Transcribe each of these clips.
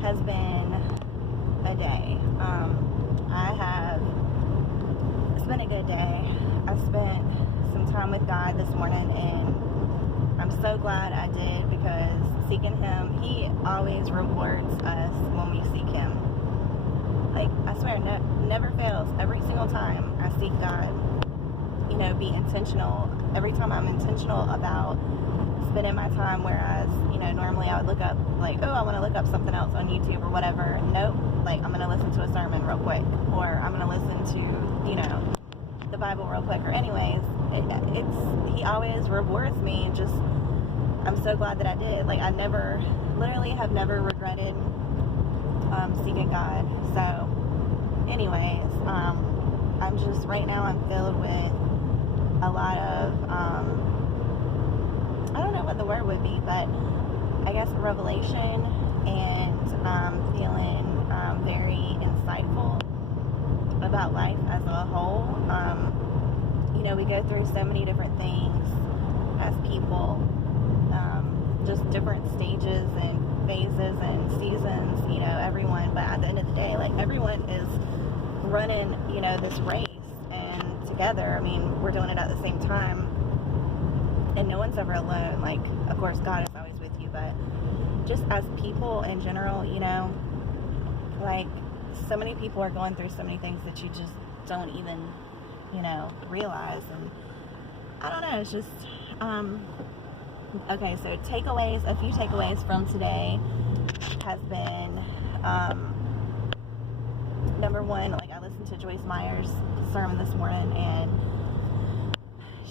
has been a day. It's been a good day. I spent some time with God this morning, and I'm so glad I did, because seeking Him, He always rewards us when we seek Him. Like, I swear, never fails. Every single time I seek God, be intentional. Every time I'm intentional about spending my time, whereas, normally I would look up, like, oh, I want to look up something else on YouTube or whatever. Nope. Like, I'm going to listen to a sermon real quick, or I'm going to listen to, the Bible real quick, or anyways, He always rewards me. Just, I'm so glad that I did. Like, I literally have never regretted seeking God. So anyways, I'm just, right now I'm filled with a lot of, I don't know what the word would be, but I guess revelation, and feeling very insightful about life as a whole. We go through so many different things as people, just different stages and phases and seasons, everyone, but at the end of the day, like, everyone is running, this race, and together, I mean, we're doing it at the same time, and no one's ever alone. Like, of course, God is always with you, but just as people in general, like, so many people are going through so many things that you just don't even, realize, and I don't know, it's just, okay, so a few takeaways from today has been, number one, like, I listened to Joyce Meyer's sermon this morning, and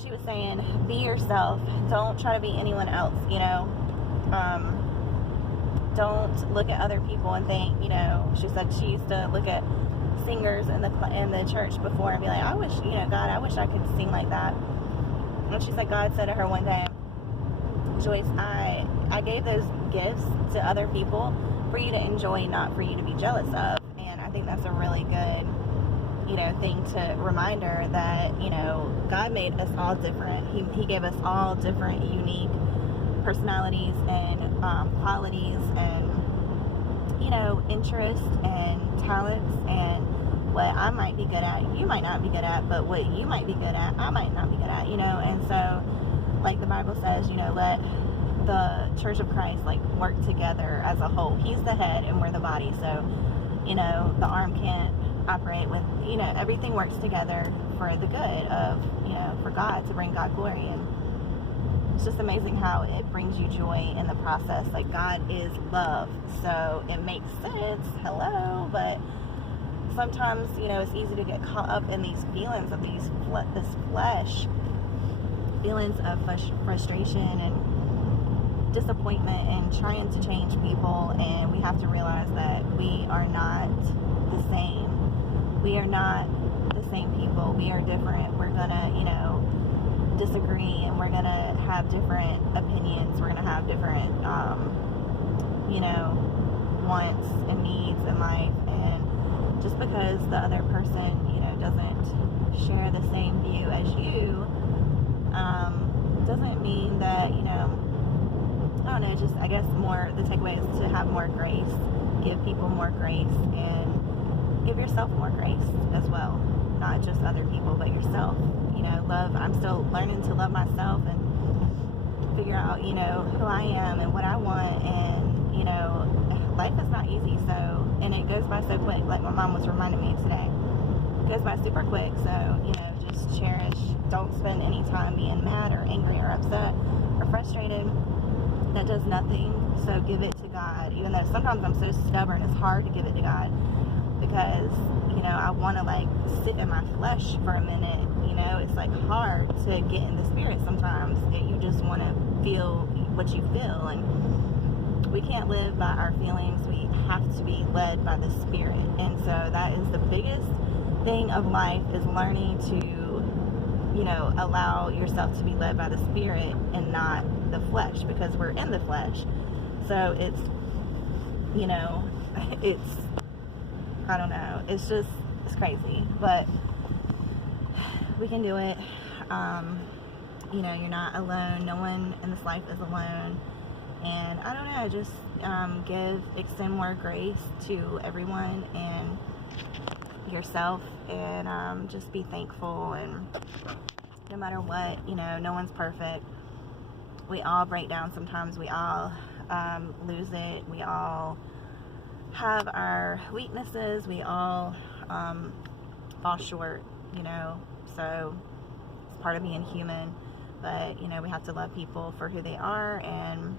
she was saying, be yourself. Don't try to be anyone else, don't look at other people and think, she said she used to look at singers in the church before and be like, I wish, God, I wish I could sing like that. And she said, God said to her one day, Joyce, I gave those gifts to other people for you to enjoy, not for you to be jealous of. And I think that's a really good, thing to remind her that, God made us all different. He gave us all different, unique personalities and qualities and, interests and talents, and what I might be good at, you might not be good at, but what you might be good at, I might not be good at, and so, like the Bible says, let the Church of Christ, like, work together as a whole. He's the head and we're the body, so, the arm can't operate with, everything works together for the good of, for God, to bring God glory. And it's just amazing how it brings you joy in the process. Like, God is love, so it makes sense, hello, but sometimes, it's easy to get caught up in these feelings of this flesh, feelings of frustration and disappointment and trying to change people, and we have to realize that we are not the same. We are not the same people. We are different. We're gonna, disagree, and we're gonna have different opinions. We're gonna have different, wants and needs in life, and just because the other person, doesn't share the same view as you, doesn't mean that, I don't know, just, I guess the takeaway is to have more grace, give people more grace, and give yourself more grace as well. Not just other people, but yourself. Love, I'm still learning to love myself and figure out, who I am and what I want, and, life is not easy, so, and it goes by so quick, like my mom was reminding me today. It goes by super quick, so, just cherish, don't spend any time being mad or angry or upset or frustrated. That does nothing, so give it to God. Even though sometimes I'm so stubborn, it's hard to give it to God, because, I want to, like, sit in my flesh for a minute, it's, like, hard to get in the spirit sometimes. You just want to feel what you feel, and we can't live by our feelings. We have to be led by the Spirit, and so that is the biggest thing of life, is learning to, allow yourself to be led by the Spirit and not the flesh, because we're in the flesh. So it's, I don't know, it's crazy, but we can do it. You're not alone. No one in this life is alone. And I don't know, just extend more grace to everyone and yourself, and just be thankful. And no matter what, no one's perfect. We all break down sometimes. We all lose it. We all have our weaknesses. We all fall short, so it's part of being human. But we have to love people for who they are, and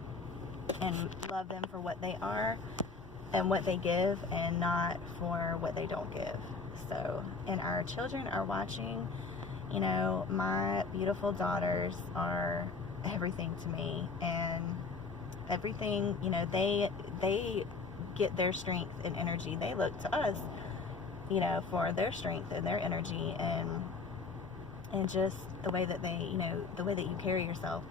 love them for what they are and what they give, and not for what they don't give. So, and our children are watching. My beautiful daughters are everything to me, and everything, they get their strength and energy. They look to us, for their strength and their energy, and just the way that they, the way that you carry yourself.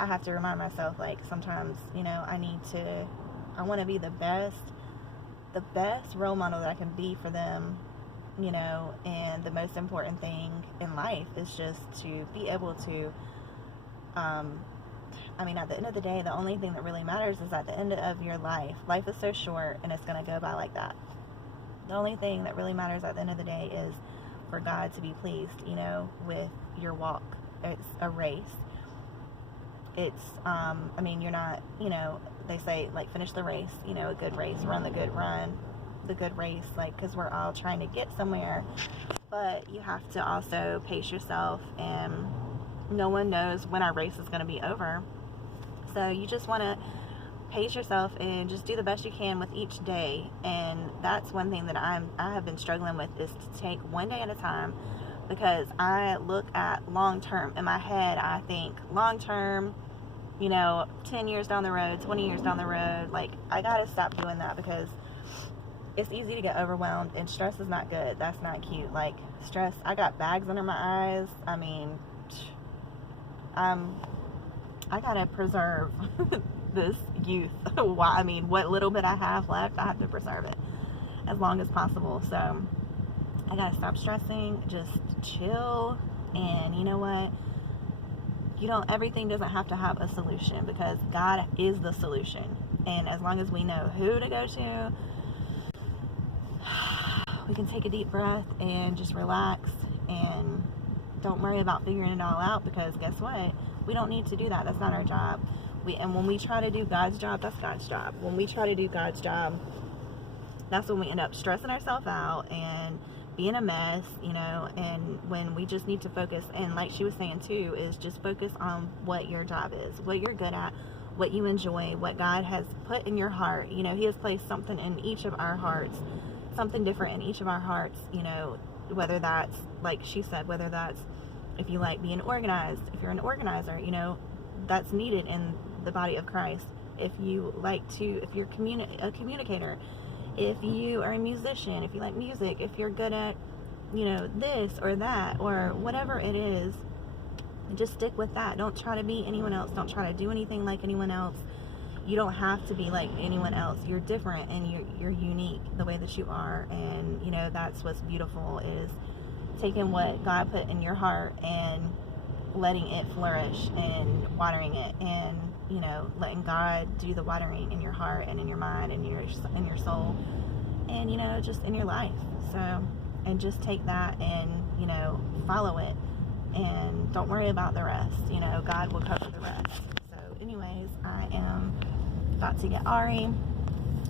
I have to remind myself, like, sometimes, I want to be the best role model that I can be for them, and the most important thing in life is just to be able to, at the end of the day, the only thing that really matters is at the end of your life. Life is so short, and it's going to go by like that. The only thing that really matters at the end of the day is for God to be pleased, with your walk. It's a race. It's, you're not, they say, like, finish the race, a good race, run the good race, like, because we're all trying to get somewhere. But you have to also pace yourself, and no one knows when our race is going to be over. So you just want to pace yourself and just do the best you can with each day. And that's one thing that I have been struggling with, is to take one day at a time, because I look at long term. In my head, I think long term, 10 years down the road, 20 years down the road. Like, I gotta stop doing that, because it's easy to get overwhelmed, and stress is not good. That's not cute. Like, stress, I got bags under my eyes. I gotta preserve this youth. What little bit I have left, I have to preserve it as long as possible. So I gotta stop stressing, just chill. And you know what? Everything doesn't have to have a solution, because God is the solution. And as long as we know who to go to, we can take a deep breath and just relax, and don't worry about figuring it all out, because guess what? We don't need to do that. That's not our job. And when we try to do God's job, that's God's job. When we try to do God's job, that's when we end up stressing ourselves out and being a mess, and when we just need to focus. And like she was saying too, is just focus on what your job is, what you're good at, what you enjoy, what God has put in your heart. He has placed something in each of our hearts, something different in each of our hearts, whether that's, like she said, whether that's, if you like being organized, if you're an organizer, that's needed in the body of Christ. If you like to, if you're a communicator, if you are a musician, if you like music, if you're good at, this or that, or whatever it is, just stick with that. Don't try to be anyone else. Don't try to do anything like anyone else. You don't have to be like anyone else. You're different, and you're unique the way that you are. And, that's what's beautiful, is taking what God put in your heart and letting it flourish and watering it, and letting God do the watering in your heart and in your mind and in your soul, and just in your life. So, and just take that and follow it, and don't worry about the rest. God will cover the rest. So anyways, I am about to get Ari.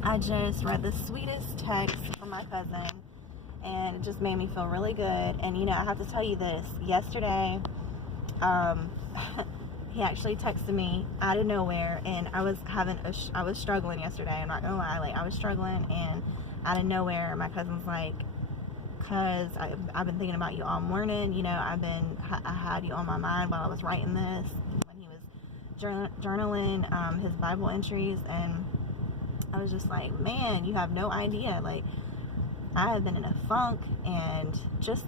I just read the sweetest text from my cousin, and it just made me feel really good. And I have to tell you this, yesterday he actually texted me out of nowhere, and I was struggling yesterday. I'm not gonna lie, like, I was struggling, and out of nowhere my cousin's like, cause I've been thinking about you all morning. I had you on my mind while I was writing this, when he was journaling his Bible entries, and I was just like, man, you have no idea, like, I have been in a funk, and just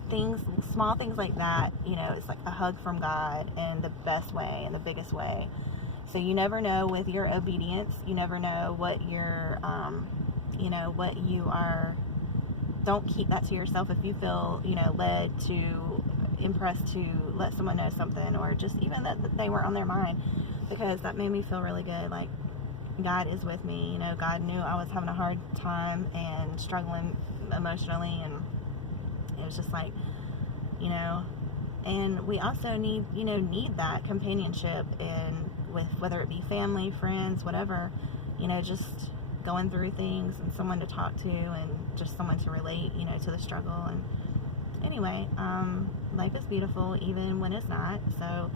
small things like that, it's like a hug from God in the best way, in the biggest way. So you never know with your obedience, you never know what what you are. Don't keep that to yourself. If you feel, led to, impressed to let someone know something, or just even that they were on their mind, because that made me feel really good. Like, God is with me. You know, God knew I was having a hard time and struggling emotionally, and it was just like, you know, and we also need, you know, need that companionship, and with whether it be family, friends, whatever, you know, just going through things and someone to talk to and just someone to relate, you know, to the struggle. And anyway, life is beautiful even when it's not. So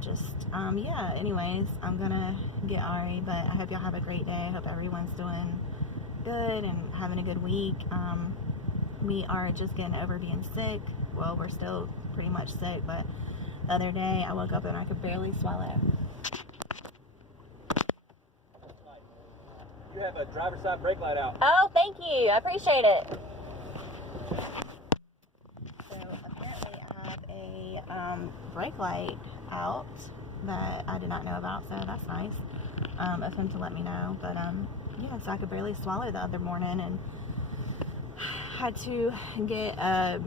just yeah, anyways, I'm gonna get Ari, but I hope y'all have a great day. I hope everyone's doing good and having a good week. We are just getting over being sick. Well, we're still pretty much sick, but the other day I woke up and I could barely swallow. You have a driver's side brake light out. Oh, thank you. I appreciate it. So apparently I have a brake light out that I did not know about, so that's nice of him to let me know. But yeah, so I could barely swallow the other morning and had to get a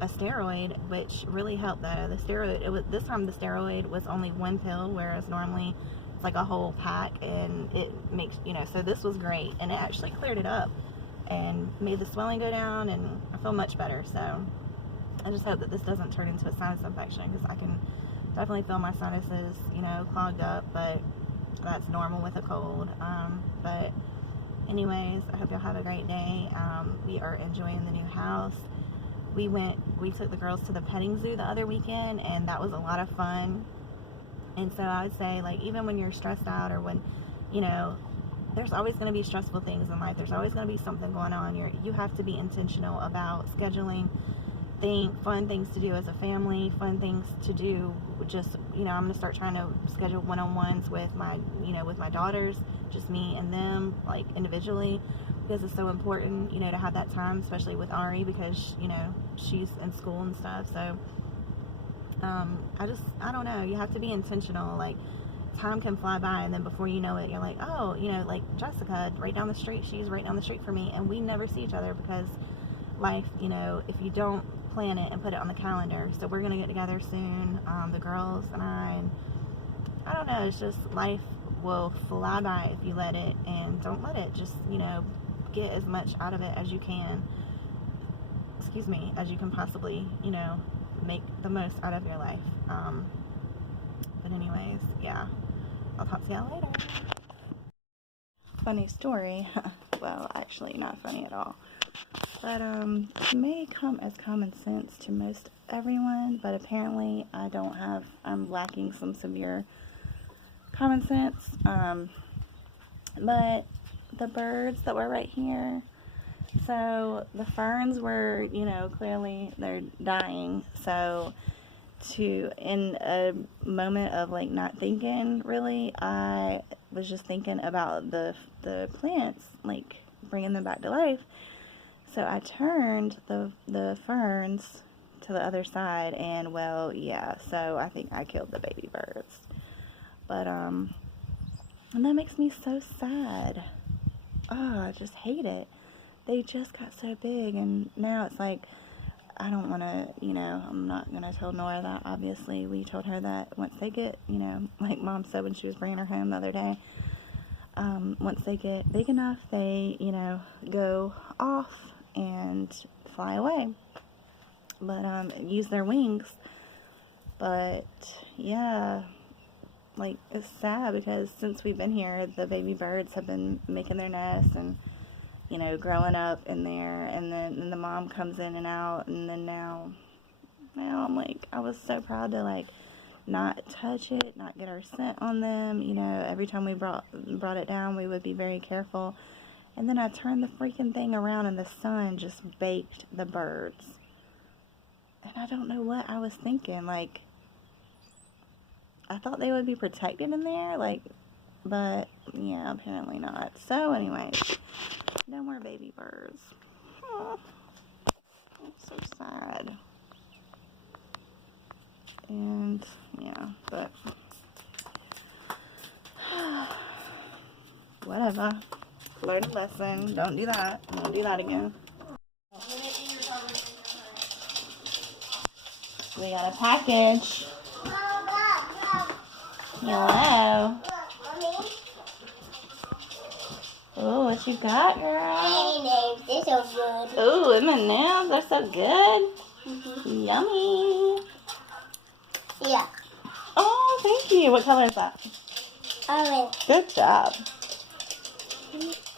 steroid, which really helped though. The steroid, this time the steroid was only one pill, whereas normally it's like a whole pack, and it makes, you know, so this was great, and it actually cleared it up and made the swelling go down, and I feel much better. So I just hope that this doesn't turn into a sinus infection, because I can definitely feel my sinuses, you know, clogged up, but that's normal with a cold. But anyways, I hope y'all have a great day. We are enjoying the new house. We took the girls to the petting zoo the other weekend, and that was a lot of fun. And so I would say, like, even when you're stressed out, or when, you know, there's always going to be stressful things in life. There's always going to be something going on. You have to be intentional about scheduling fun things to do as a family, fun things to do. Just, you know, I'm going to start trying to schedule one-on-ones with my, you know, with my daughters, just me and them, like, individually, because it's so important, you know, to have that time, especially with Ari, because, you know, she's in school and stuff. So I don't know, you have to be intentional. Like, time can fly by, and then before you know it, you're like, oh, you know, like Jessica right down the street, she's right down the street from me, and we never see each other, because life, you know, if you don't plan it and put it on the calendar. So we're gonna get together soon, the girls and and I don't know, it's just, life will fly by if you let it, and don't let it. Just, you know, get as much out of it as you can, as you can possibly, you know, make the most out of your life. But anyways, yeah, I'll talk to y'all later. Funny story. Well, actually not funny at all, but it may come as common sense to most everyone, but apparently I'm lacking some severe common sense. But the birds that were right here, so the ferns were, you know, clearly they're dying. So in a moment of, like, not thinking really, I was just thinking about the plants, like, bringing them back to life. So I turned the ferns to the other side, and, well, yeah, so I think I killed the baby birds. But and that makes me so sad. Oh, I just hate it. They just got so big, and now it's like, I don't want to, you know, I'm not going to tell Nora that, obviously. We told her that once they get, you know, like Mom said when she was bringing her home the other day, once they get big enough, they, you know, go off and fly away, but use their wings. But yeah, like, it's sad, because since we've been here, the baby birds have been making their nests and, you know, growing up in there, and then the mom comes in and out, and then now I'm like, I was so proud to, like, not touch it, not get our scent on them, you know. Every time we brought it down, we would be very careful. And then I turned the freaking thing around, and the sun just baked the birds. And I don't know what I was thinking. Like, I thought they would be protected in there, like, but yeah, apparently not. So anyways, no more baby birds. Oh, it's so sad. And yeah, but whatever. Learn a lesson. Don't do that. Don't do that again. We got a package. Hello. What you got, girl? My names, they're so good. Ooh, M&M's are so good. Mm-hmm. Yummy. Yeah. Oh, thank you. What color is that? Orange. Good job.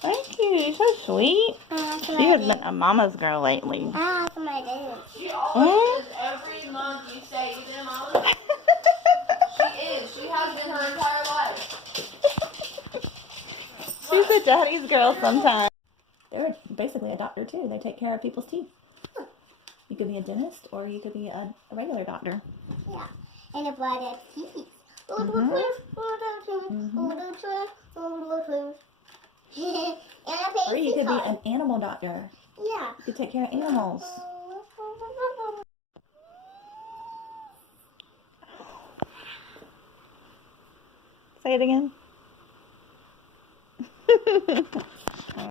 Thank you. You're so sweet. She has been a mama's girl lately. Ah, for my dad. She always is every month you say, you been a mom? She is. She has been her entire life. She's a daddy's girl sometimes. They're basically a doctor too. They take care of people's teeth. You could be a dentist or you could be a regular doctor. Yeah. And a blood teeth. Or you could be an animal doctor. Yeah. You could take care of animals. Say it again.